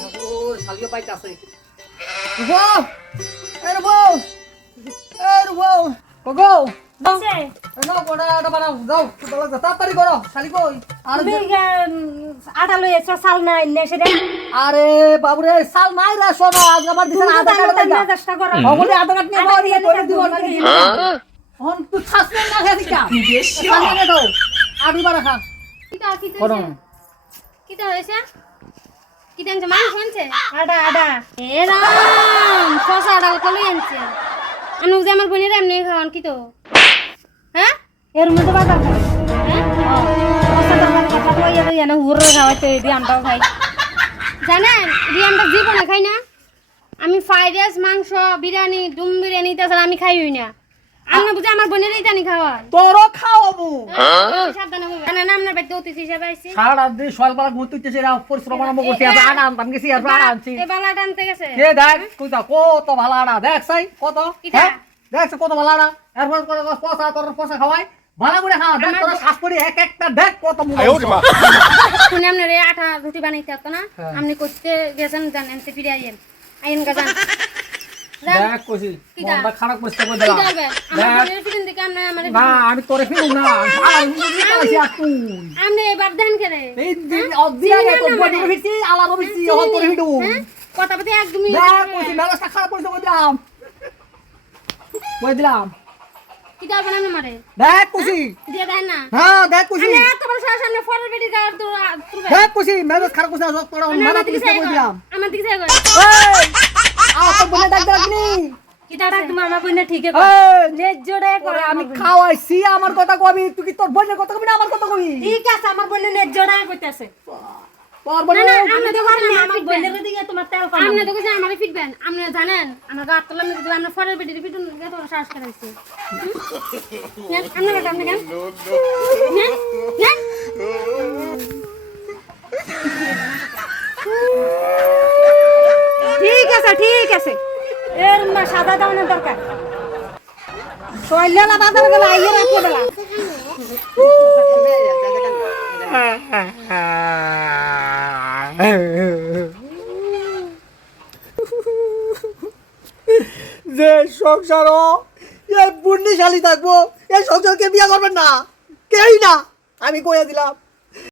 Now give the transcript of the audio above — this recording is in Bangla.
ঠাকুর শালিও পাইতাছে বউ এর বউ কগো বসে না কোড়াটা বানাও যাও তাড়াতাড়ি করো শালি কই আর তুমি আটা লই এসো সাল না এনে সেটা আরে বাবুরে সাল নাই রে শোনো আজ আমার দিছে আধা কাটা দাও চেষ্টা করো ওগুলি আধা কাট নিয়ে বাড়ি করে দিব না হন তুই খাসবে না খাবি কা সামনে দাও আড়ি বাড়া খা কিটা কিটা করো কিটা হইছে কিটা আনছে মানুষ আনছে আটা এ রাম ফসা ডাল কলই আনছে আনু যে আমার বোনের এমনি খাওয়ান কি তো হ্যাঁ এর মধ্যে বাজার করে হ্যাঁ জানেন রিয়ানটা জীবনে খাই না আমি ফ্রাইড রাইস মাংস বিরিয়ানি ডুম বিরিয়ানি তাছাড়া আমি খাইই না আমি বুঝি আমার বোনের এই জানি খাওয়া তোরও খাওয়াবো সাবধানে হবে না আপনার বাড়িতে অতিথি হিসেবে আইছি সারা দিন সকালবেলা ঘুরতেছে এরা পরিশ্রম আরম্ভ করতে আছে আনা আনতাম গেছি আর আনা আনছি এই বালাটা আনতে গেছে কে দেখ তুই তা কত ভালো আনা দেখ সাই কত কিটা? হ্যাঁ দেখছ কত ভালো আনা এরপর করে পয়সা তোর পয়সা খাওয়াই ভালো করে খাওয়া দেখ তোর শ্বাস পড়ি এক একটা দেখ কত মুখ শুনে আপনার এই আটা রুটি বানাইতে হতো না হ্যাঁ। আপনি করতে গেছেন জানেন সে ফিরে আইয়েন আইন গাজান দেখ কইছি কিটা? মনটা খারাপ করতে কই কি দিলাম করবে আমার বোনের ফিরেন দিকে আপনি আমার না আমি তোরে ফিরু না আছি আর তুই আপনি বাপ দেন করে এই দিন অবধি আগে তোর বডি ফিরছি আলাদা ফিরছি ও তোরে ফিরু হ্যাঁ কথা বলতে একদমই দেখ কইছি মেলাটা খারাপ করতে কই দিলাম কি করবেন আপনি মারে দেখ কইছি দিয়ে দেন না হ্যাঁ দেখ কইছি আমি এত বড় সামনে ফরের বেটি গার তো তুলবে দেখ কইছি মেলাটা খারাপ করতে তোরা মেলা থেকে কই দিলাম আমার দিকে যাই এই আ তো বলে ডাক ডাকনি কি দাঁড়া তোমার আমার বোনে ঠিকই এই লেজ জোড়ে ওরে করে আমি খাওয়াইছি আমার কথা কবি তুই কি তোর বোনের কথা কবি না আমার কথা কবি ঠিক আছে আমার বোনে লেজ জোড়ে কইতাছে তোর বোন আপনি তো আমি বলেন আমার বোনের দিকে তোমার তেল পাবো আপনি তো কিছু আমারে ফিটবেন আপনি জানেন আমার গাত তলা মে দিলাম না ফরের বেটি ফিটুন গেত শ্বাস করাইছে আপনি কেন আপনি কেন ঠিক আছে এর মা সাদা দাওনের দরকার শৈলা বাজার গেল আইয়ে রাখিয়ে দিলাম যে সংসার এই বুন্ডিশালী থাকবো এই সংসারকে বিয়ে করবেন না কেউই না আমি কইয়া দিলাম